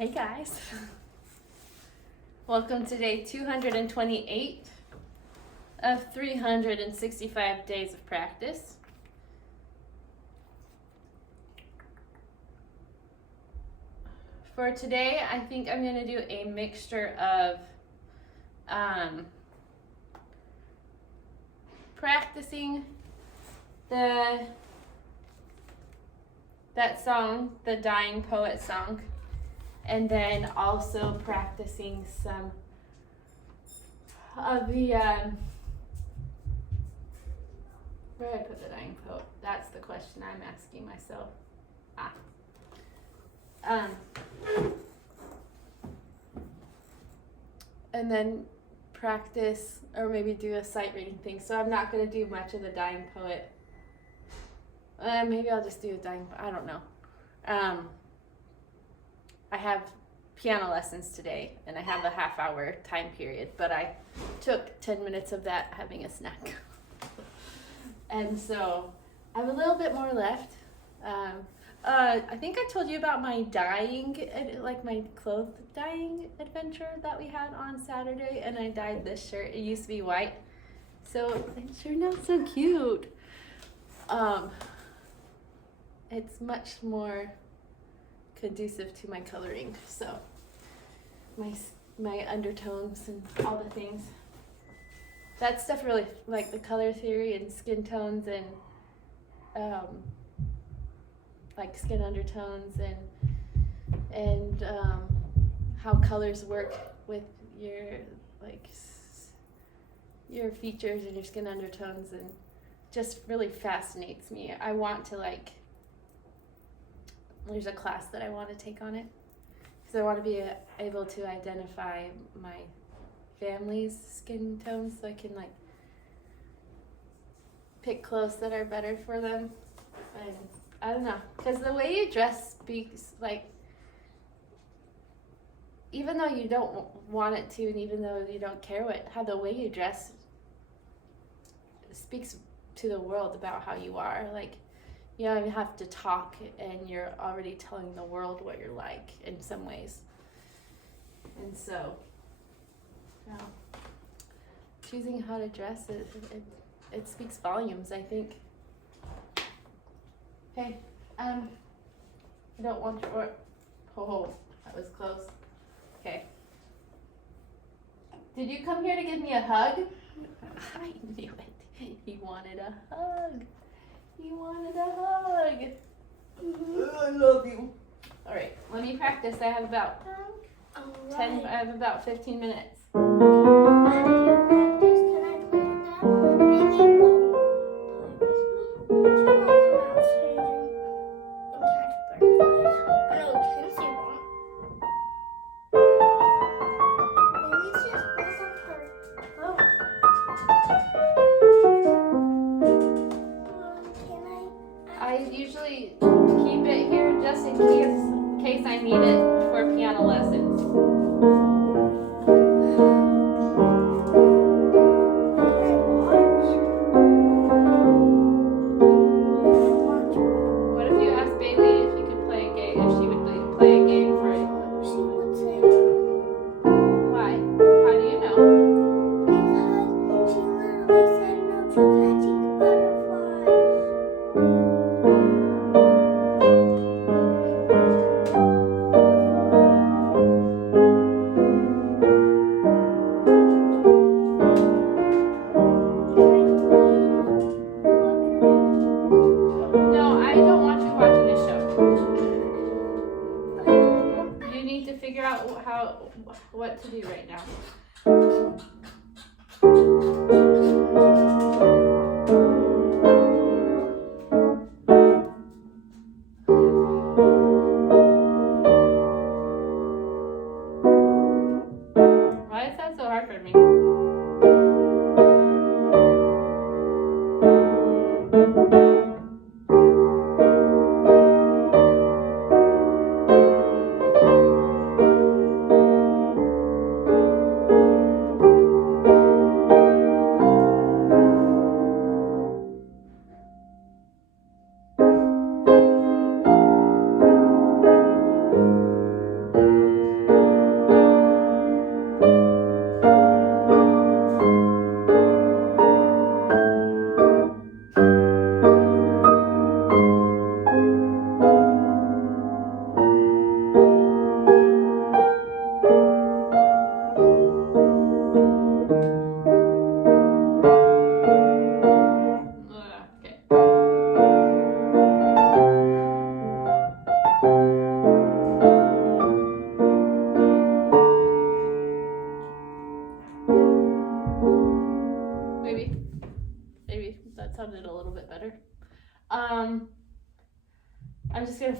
Hey guys, welcome to day 228 of 365 days of practice. For today, I think I'm going to do a mixture of practicing that song, the Dying Poet song, and then also practicing some of the, where did I put the Dying Poet? That's the question I'm asking myself. And then practice, or maybe do a sight reading thing. So I'm not going to do much of the Dying Poet. Maybe I'll just do a Dying Poet. I don't know. I have piano lessons today, and I have a half-hour time period, but I took 10 minutes of that having a snack. And so I have a little bit more left. I think I told you about my dyeing, like my clothes dyeing adventure that we had on Saturday, and I dyed this shirt. It used to be white, so it turned out so cute. It's much more conducive to my coloring, so my undertones and all the things. That stuff really, like the color theory and skin tones and like skin undertones and how colors work with your your features and your skin undertones, and just really fascinates me. I want to there's a class that I want to take on it because I want to be able to identify my family's skin tones, so I can pick clothes that are better for them. And I don't know, because the way you dress speaks, even though you don't want it to, and even though you don't care how the way you dress speaks to the world about how you are. You don't even have to talk, and you're already telling the world what you're like in some ways. And so, choosing how to dress, it speaks volumes, I think. Hey, I don't want your, oh, that was close. Okay. Did you come here to give me a hug? I knew it. He wanted a hug. He wanted a hug. I love you. All right, let me practice. I have about 15 minutes. I usually keep it here just in case I need it for piano lessons. What if you asked Bailey if you could play a game, if she would play a game for you? She would say no. Why? How do you know? Because she literally said no to catching butterflies. No, I don't want you watching this show. You need to figure out what to do right now. Why is that so hard for me?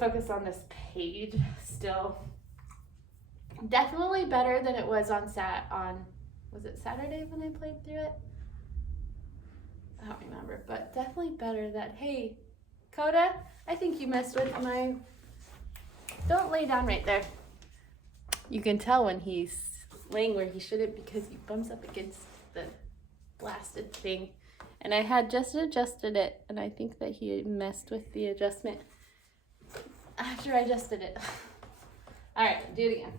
focus on this page still. Definitely better than it was on was it Saturday when I played through it? I don't remember, but definitely better that, hey, Coda, I think you messed with my, don't lay down right there. You can tell when he's laying where he shouldn't because he bumps up against the blasted thing. And I had just adjusted it, and I think that he messed with the adjustment after I adjusted it. All right, do it again.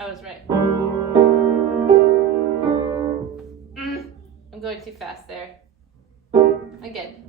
I was right. I'm going too fast there. Again.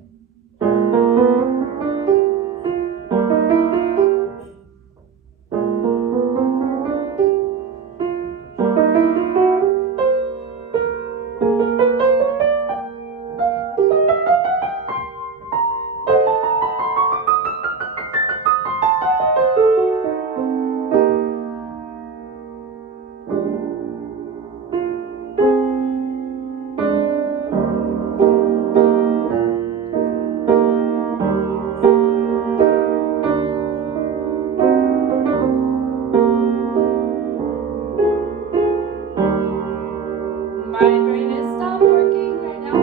My brain is stop working right now.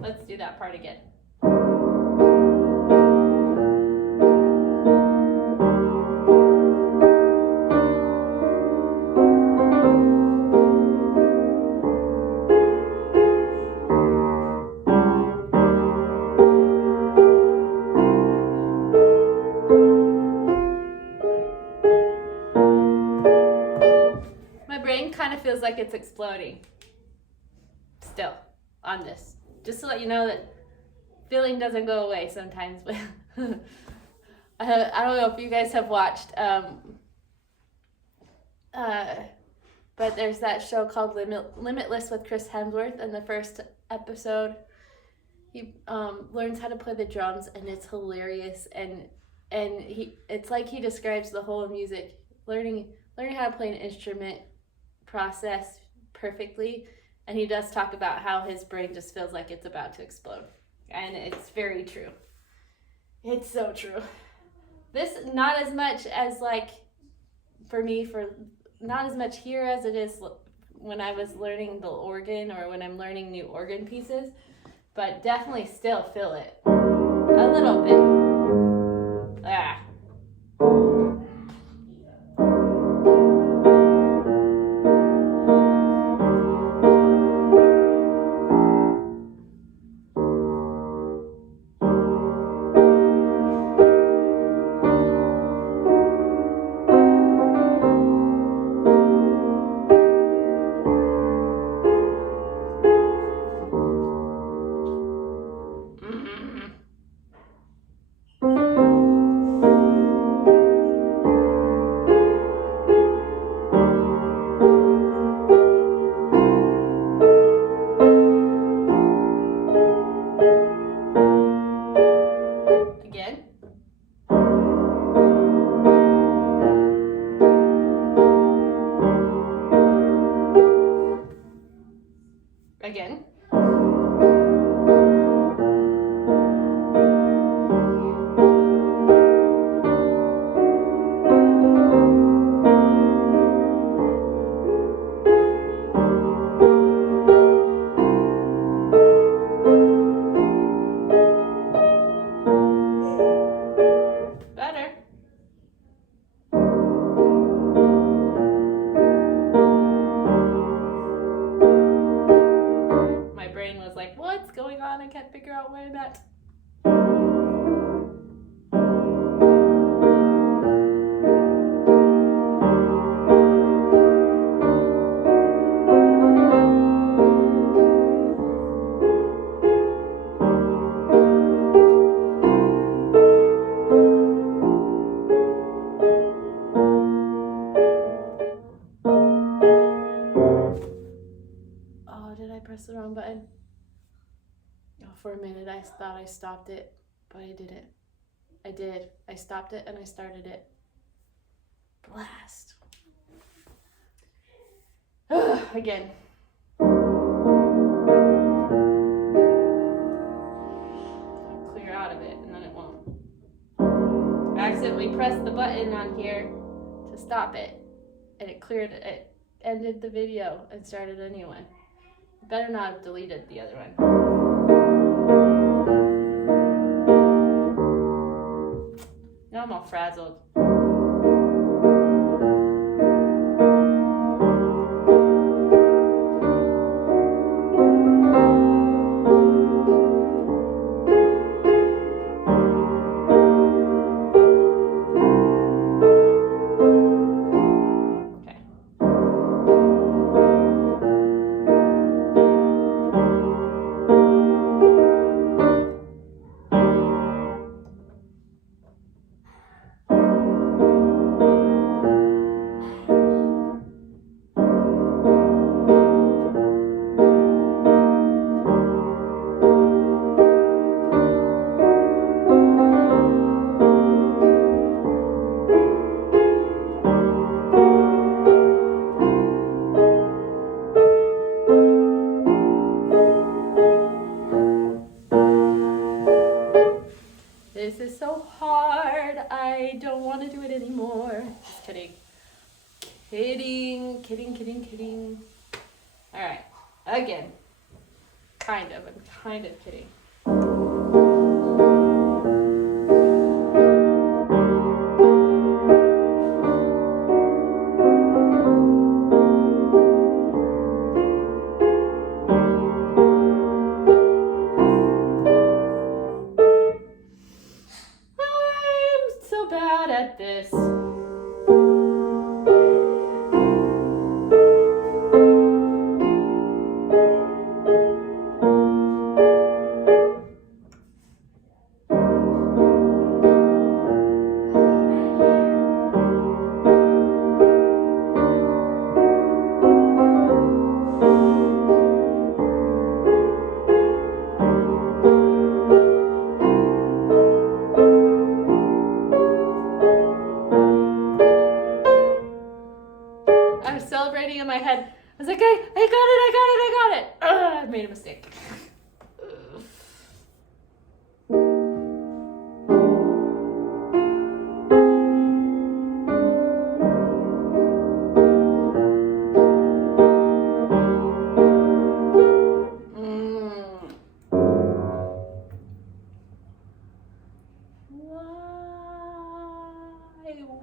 Let's do that part again. My brain kind of feels like it's exploding still on this. Just to let you know that feeling doesn't go away sometimes. But I don't know if you guys have watched, but there's that show called Limitless with Chris Hemsworth. In the first episode, he learns how to play the drums, and it's hilarious. And it's like he describes the whole music, learning how to play an instrument process perfectly. And he does talk about how his brain just feels like it's about to explode. And it's very true. It's so true. This, not as much as like, for me, not as much here as it is when I was learning the organ or when I'm learning new organ pieces, but definitely still feel it a little bit. Again. Again. Better. I thought I stopped it, but I didn't. I did. I stopped it and I started it. Blast. Again. Clear out of it and then it won't. I accidentally pressed the button on here to stop it and it cleared it. It ended the video and started a new one. Better not have deleted the other one. Now I'm all frazzled. This is so hard. I don't want to do it anymore. Just kidding. Kidding. All right. Again. Kind of. I'm kind of kidding. I'm so bad at this. I was celebrating in my head. I was like, I got it. I made a mistake.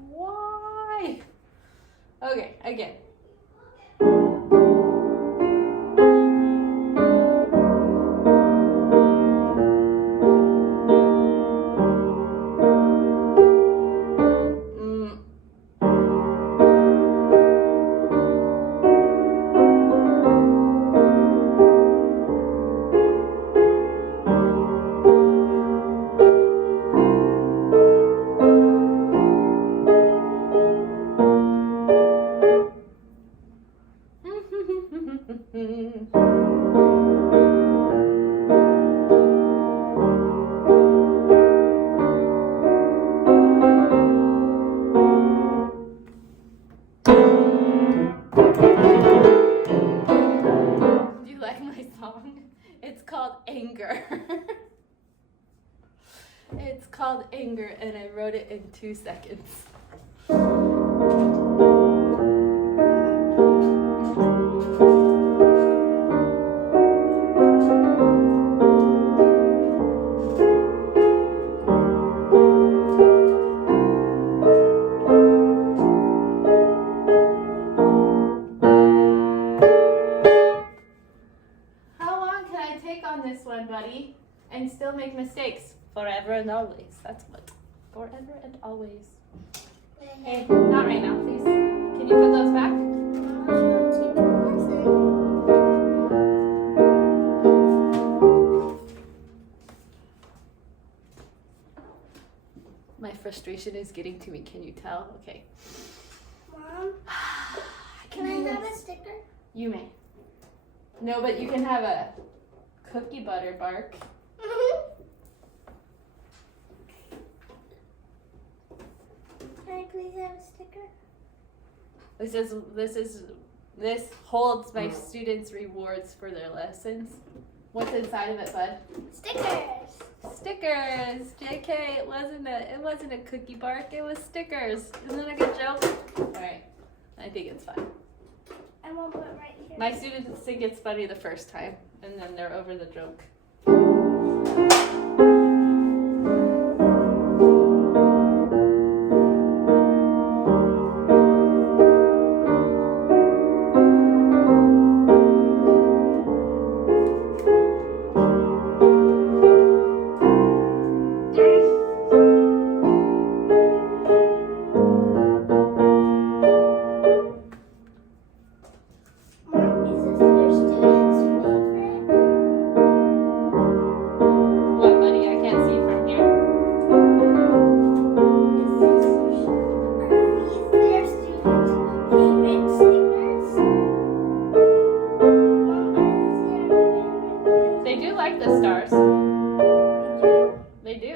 Why? Okay, again. Do you like my song? It's called Anger. It's called Anger, and I wrote it in 2 seconds. How long can I take on this one, buddy, and still make mistakes? Forever and always. That's what. Forever and always. Hey, not right now, please. Can you put those back? My frustration is getting to me. Can you tell? Okay. Mom, can I have a sticker? You may. No, but you can have a cookie butter bark. have a sticker? This holds my students' rewards for their lessons. What's inside of it, bud? Stickers. Stickers. JK, it wasn't a cookie bark. It was stickers. Isn't that a good joke? All right. I think it's fun. I won't put it right here. My students think it's funny the first time, and then they're over the joke. Mom, is this your student's favorite? What, buddy? I can't see from here. Are these their students' favorite stickers? Mom, are these their favorite? They do like the stars. They do.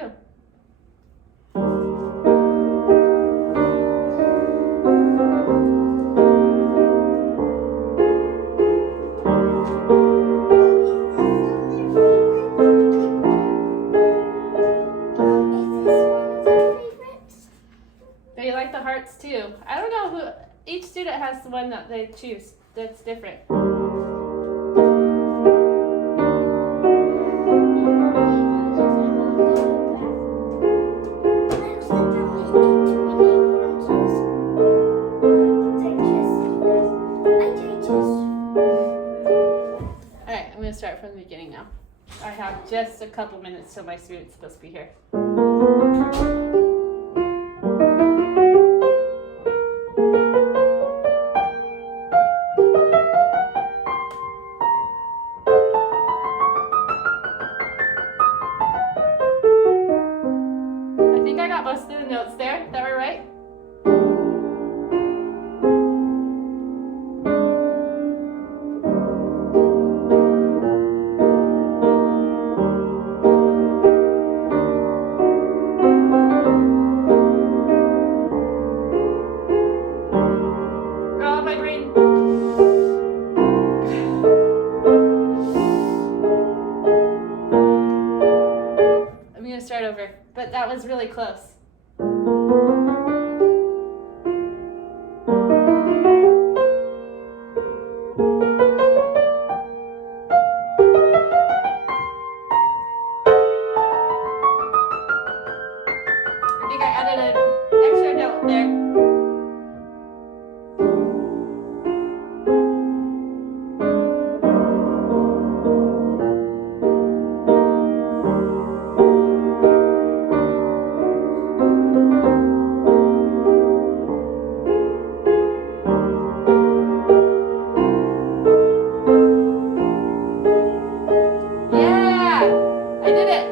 They like the hearts too. I don't know who. Each student has the one that they choose. That's different. All right, I'm gonna start from the beginning now. I have just a couple minutes till my student's supposed to be here. I think I got most of the notes there that were right. Oh, my brain. I'm gonna start over, but that was really close. I think I added an extra note there. Yeah, I did it.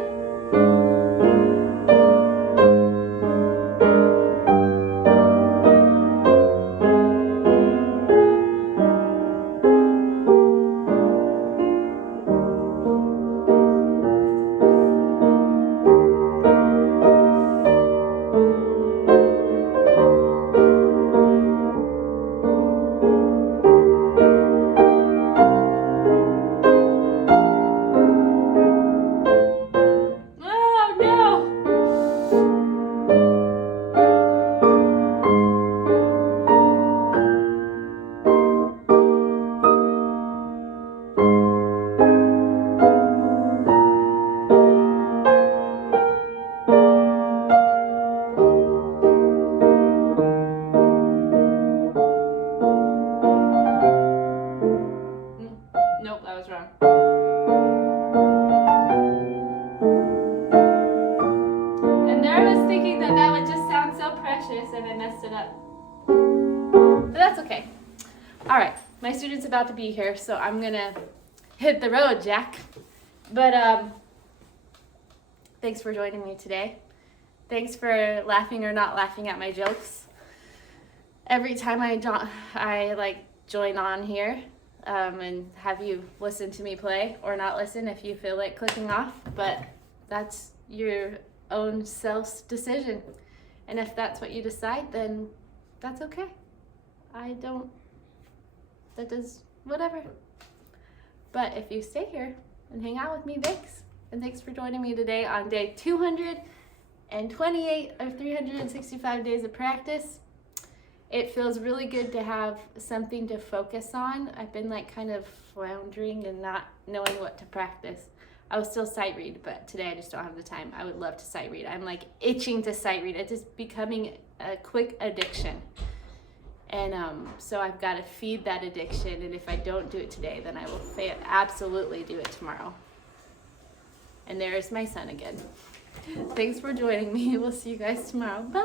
Oh no! Nope, that was wrong. And there I was thinking that that would just sound so precious, and I messed it up. But that's okay. All right, my student's about to be here, so I'm gonna hit the road, Jack. But thanks for joining me today. Thanks for laughing or not laughing at my jokes. Every time I join on here and have you listen to me play or not listen if you feel like clicking off, but that's your own self's decision. And if that's what you decide, then that's okay. That does whatever. But if you stay here and hang out with me, thanks. And thanks for joining me today on day 228 of 365 days of practice. It feels really good to have something to focus on. I've been like kind of floundering and not knowing what to practice. I will still sight read, but today I just don't have the time. I would love to sight read. I'm like itching to sight read. It's just becoming a quick addiction. And so I've got to feed that addiction. And if I don't do it today, then I will absolutely do it tomorrow. And there is my son again. Thanks for joining me. We'll see you guys tomorrow. Bye.